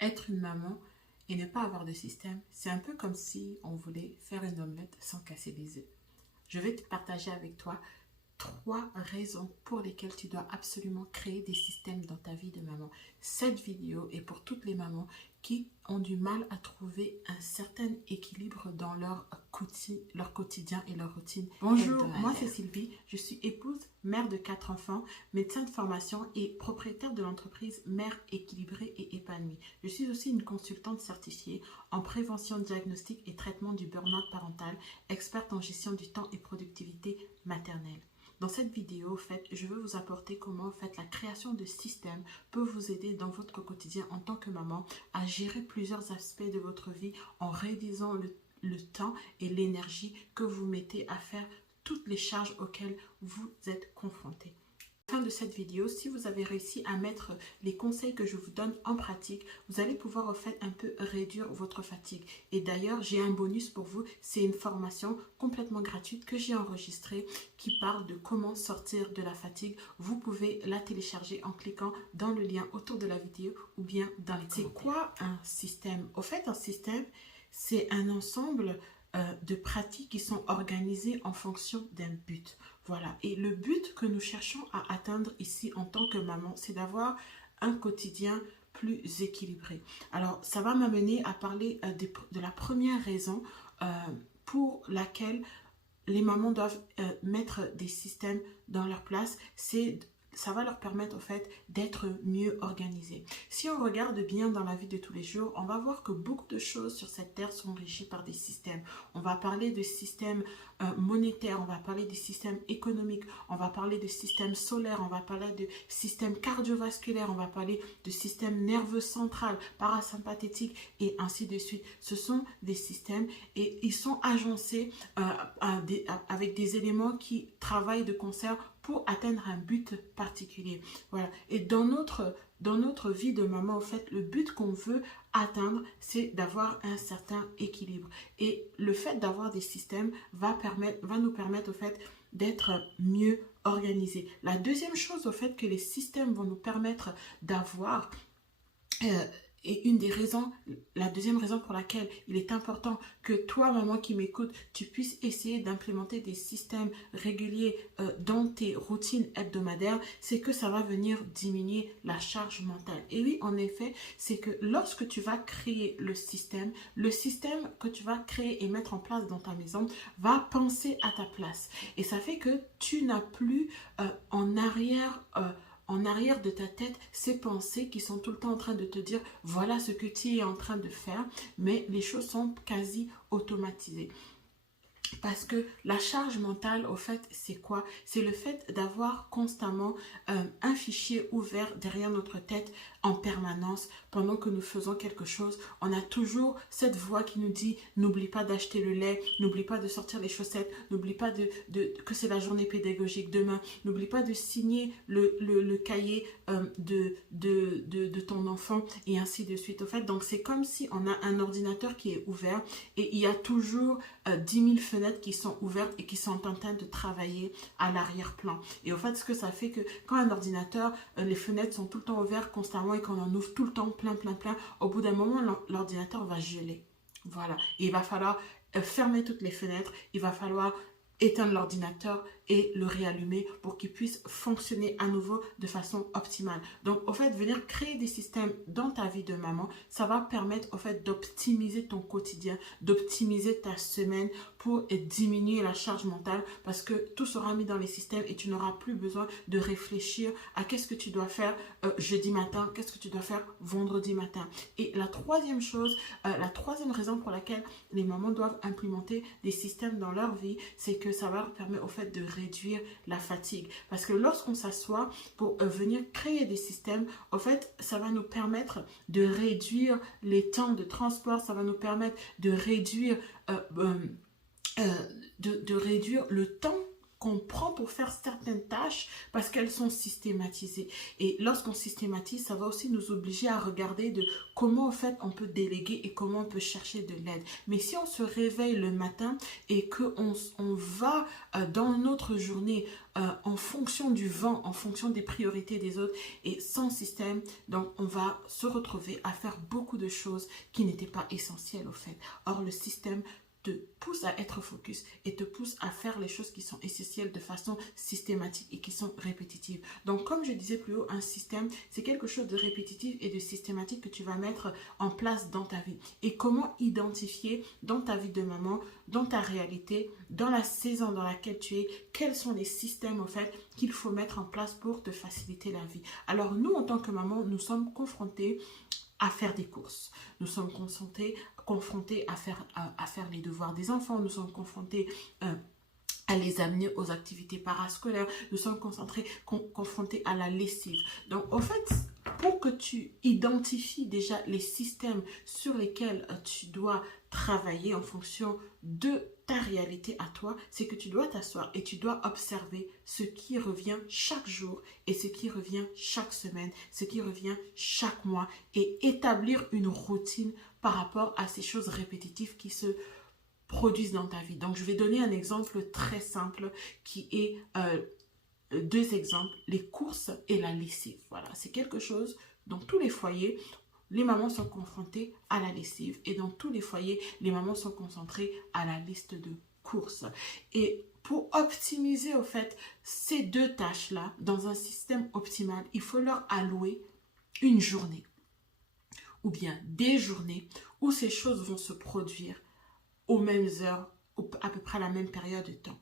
Être une maman et ne pas avoir de système, c'est un peu comme si on voulait faire une omelette sans casser des œufs. Je vais te partager avec toi trois raisons pour lesquelles tu dois absolument créer des systèmes dans ta vie de maman. Cette vidéo est pour toutes les mamans qui ont du mal à trouver un certain équilibre dans leur quotidien et leur routine. Bonjour, moi c'est Sylvie, je suis épouse, mère de 4 enfants, médecin de formation et propriétaire de l'entreprise Mère équilibrée et épanouie. Je suis aussi une consultante certifiée en prévention, diagnostic et traitement du burn-out parental, experte en gestion du temps et productivité maternelle. Dans cette vidéo, je veux vous apporter comment la création de systèmes peut vous aider dans votre quotidien en tant que maman à gérer plusieurs aspects de votre vie en réduisant le temps et l'énergie que vous mettez à faire toutes les charges auxquelles vous êtes confrontés. À la fin de cette vidéo, si vous avez réussi à mettre les conseils que je vous donne en pratique, vous allez pouvoir un peu réduire votre fatigue. Et d'ailleurs, j'ai un bonus pour vous, c'est une formation complètement gratuite que j'ai enregistrée qui parle de comment sortir de la fatigue. Vous pouvez la télécharger en cliquant dans le lien autour de la vidéo ou bien dans les commentaires. C'est quoi un système? Un système, c'est un ensemble de pratiques qui sont organisées en fonction d'un but. Voilà. Et le but que nous cherchons à atteindre ici en tant que maman, c'est d'avoir un quotidien plus équilibré. Alors, ça va m'amener à parler de la première raison pour laquelle les mamans doivent mettre des systèmes dans leur place. Ça va leur permettre d'être mieux organisées. Si on regarde bien dans la vie de tous les jours, on va voir que beaucoup de choses sur cette terre sont régies par des systèmes. On va parler de systèmes monétaires, on va parler des systèmes économiques, on va parler de systèmes solaires, on va parler de systèmes cardiovasculaires, on va parler de systèmes nerveux central, parasympathétique et ainsi de suite. Ce sont des systèmes et ils sont agencés avec des éléments qui travaillent de concert pour atteindre un but particulier. Voilà. Et dans notre vie de maman, le but qu'on veut atteindre, c'est d'avoir un certain équilibre. Et le fait d'avoir des systèmes va nous permettre d'être mieux organisés. La deuxième chose que les systèmes vont nous permettre d'avoir, et la deuxième raison pour laquelle il est important que toi, maman qui m'écoute, tu puisses essayer d'implémenter des systèmes réguliers dans tes routines hebdomadaires, c'est que ça va venir diminuer la charge mentale. Et oui, en effet, c'est que lorsque tu vas créer le système que tu vas créer et mettre en place dans ta maison va penser à ta place. Et ça fait que tu n'as plus en arrière de ta tête ces pensées qui sont tout le temps en train de te dire voilà ce que tu es en train de faire, mais les choses sont quasi automatisées. Parce que la charge mentale, c'est quoi? C'est le fait d'avoir constamment un fichier ouvert derrière notre tête en permanence pendant que nous faisons quelque chose. On a toujours cette voix qui nous dit n'oublie pas d'acheter le lait, n'oublie pas de sortir les chaussettes, n'oublie pas que c'est la journée pédagogique demain, n'oublie pas de signer le cahier de ton enfant et ainsi de suite. Donc c'est comme si on a un ordinateur qui est ouvert et il y a toujours 10 000 fenêtres qui sont ouvertes et qui sont en train de travailler à l'arrière-plan. Et ce que ça fait que quand un ordinateur, les fenêtres sont tout le temps ouvertes constamment et qu'on en ouvre tout le temps plein, au bout d'un moment, l'ordinateur va geler. Voilà. Et il va falloir fermer toutes les fenêtres, il va falloir éteindre l'ordinateur et le réallumer pour qu'il puisse fonctionner à nouveau de façon optimale. Donc, venir créer des systèmes dans ta vie de maman, ça va permettre, d'optimiser ton quotidien, d'optimiser ta semaine pour diminuer la charge mentale parce que tout sera mis dans les systèmes et tu n'auras plus besoin de réfléchir à qu'est-ce que tu dois faire jeudi matin, qu'est-ce que tu dois faire vendredi matin. Et la troisième raison pour laquelle les mamans doivent implémenter des systèmes dans leur vie, c'est que ça va leur permettre de réduire la fatigue. Parce que lorsqu'on s'assoit pour venir créer des systèmes, ça va nous permettre de réduire les temps de transport, ça va nous permettre de réduire, le temps qu'on prend pour faire certaines tâches parce qu'elles sont systématisées. Et lorsqu'on systématise, ça va aussi nous obliger à regarder de comment en fait on peut déléguer et comment on peut chercher de l'aide. Mais si on se réveille le matin et qu'on va dans notre journée en fonction du vent, en fonction des priorités des autres et sans système, donc on va se retrouver à faire beaucoup de choses qui n'étaient pas essentielles au fait. Or, le système te pousse à être focus et te pousse à faire les choses qui sont essentielles de façon systématique et qui sont répétitives. Donc, comme je disais plus haut, un système, c'est quelque chose de répétitif et de systématique que tu vas mettre en place dans ta vie. Et comment identifier dans ta vie de maman, dans ta réalité, dans la saison dans laquelle tu es, quels sont les systèmes en fait qu'il faut mettre en place pour te faciliter la vie. Alors, nous, en tant que maman, nous sommes confrontés à faire des courses. Nous sommes confrontés à faire les devoirs des enfants. Nous sommes confrontés à les amener aux activités parascolaires. Nous sommes confrontés à la lessive. Donc, en fait, pour que tu identifies déjà les systèmes sur lesquels tu dois travailler en fonction de ta réalité à toi, c'est que tu dois t'asseoir et tu dois observer ce qui revient chaque jour et ce qui revient chaque semaine, ce qui revient chaque mois et établir une routine par rapport à ces choses répétitives qui se produisent dans ta vie. Donc, je vais donner un exemple très simple qui est deux exemples, les courses et la lessive. Voilà, c'est quelque chose dans tous les foyers. Les mamans sont confrontées à la lessive et dans tous les foyers, les mamans sont concentrées à la liste de courses. Et pour optimiser au fait ces deux tâches-là dans un système optimal, il faut leur allouer une journée ou bien des journées où ces choses vont se produire aux mêmes heures, à peu près à la même période de temps.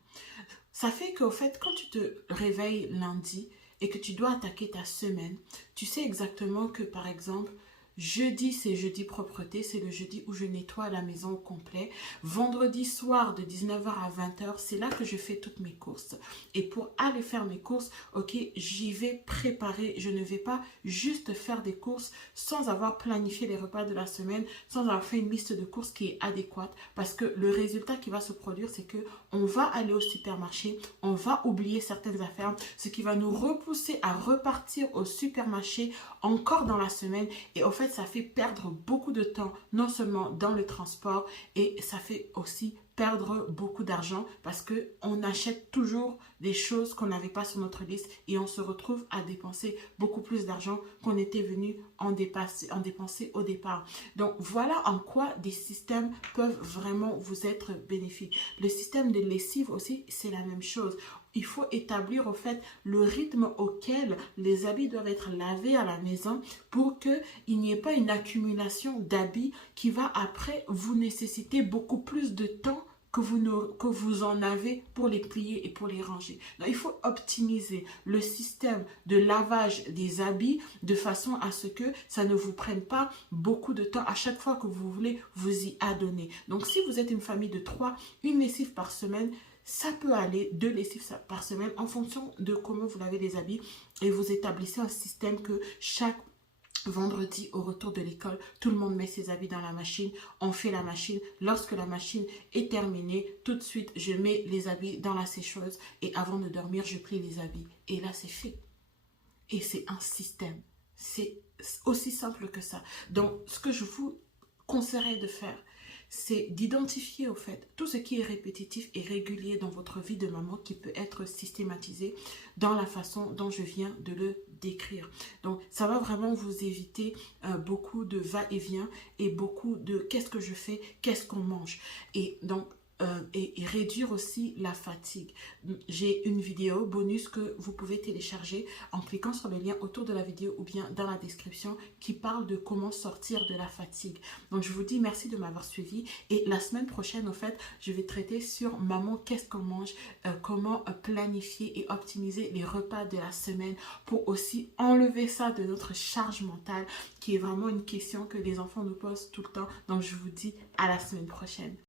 Ça fait qu'au fait, quand tu te réveilles lundi et que tu dois attaquer ta semaine, tu sais exactement que, par exemple, jeudi, c'est jeudi propreté, c'est le jeudi où je nettoie la maison au complet. Vendredi soir, de 19h à 20h, c'est là que je fais toutes mes courses. Et pour aller faire mes courses, ok, j'y vais préparer. Je ne vais pas juste faire des courses sans avoir planifié les repas de la semaine, sans avoir fait une liste de courses qui est adéquate. Parce que le résultat qui va se produire, c'est que on va aller au supermarché, on va oublier certaines affaires, ce qui va nous repousser à repartir au supermarché encore dans la semaine. Et au fait, ça fait perdre beaucoup de temps, non seulement dans le transport, et ça fait aussi perdre beaucoup d'argent parce qu'on achète toujours des choses qu'on n'avait pas sur notre liste et on se retrouve à dépenser beaucoup plus d'argent qu'on était venu en dépenser au départ. Donc, voilà en quoi des systèmes peuvent vraiment vous être bénéfiques. Le système de lessive aussi, c'est la même chose. Il faut établir au fait le rythme auquel les habits doivent être lavés à la maison pour qu'il n'y ait pas une accumulation d'habits qui va après vous nécessiter beaucoup plus de temps que vous en avez pour les plier et pour les ranger. Donc, il faut optimiser le système de lavage des habits de façon à ce que ça ne vous prenne pas beaucoup de temps à chaque fois que vous voulez vous y adonner. Donc, si vous êtes une famille de 3, une lessive par semaine, ça peut aller 2 lessives par semaine en fonction de comment vous lavez les habits et vous établissez un système que chaque vendredi au retour de l'école, tout le monde met ses habits dans la machine, on fait la machine. Lorsque la machine est terminée, tout de suite, je mets les habits dans la sécheuse et avant de dormir, je plie les habits. Et là, c'est fait. Et c'est un système. C'est aussi simple que ça. Donc, ce que je vous conseillerais de faire, c'est d'identifier au fait tout ce qui est répétitif et régulier dans votre vie de maman qui peut être systématisé dans la façon dont je viens de le décrire. Donc, ça va vraiment vous éviter beaucoup de va-et-vient et beaucoup de qu'est-ce que je fais, qu'est-ce qu'on mange. Et donc, et réduire aussi la fatigue. J'ai une vidéo bonus que vous pouvez télécharger en cliquant sur le lien autour de la vidéo ou bien dans la description qui parle de comment sortir de la fatigue. Donc, je vous dis merci de m'avoir suivi et la semaine prochaine, au fait, je vais traiter sur maman, qu'est-ce qu'on mange, comment planifier et optimiser les repas de la semaine pour aussi enlever ça de notre charge mentale qui est vraiment une question que les enfants nous posent tout le temps. Donc, je vous dis à la semaine prochaine.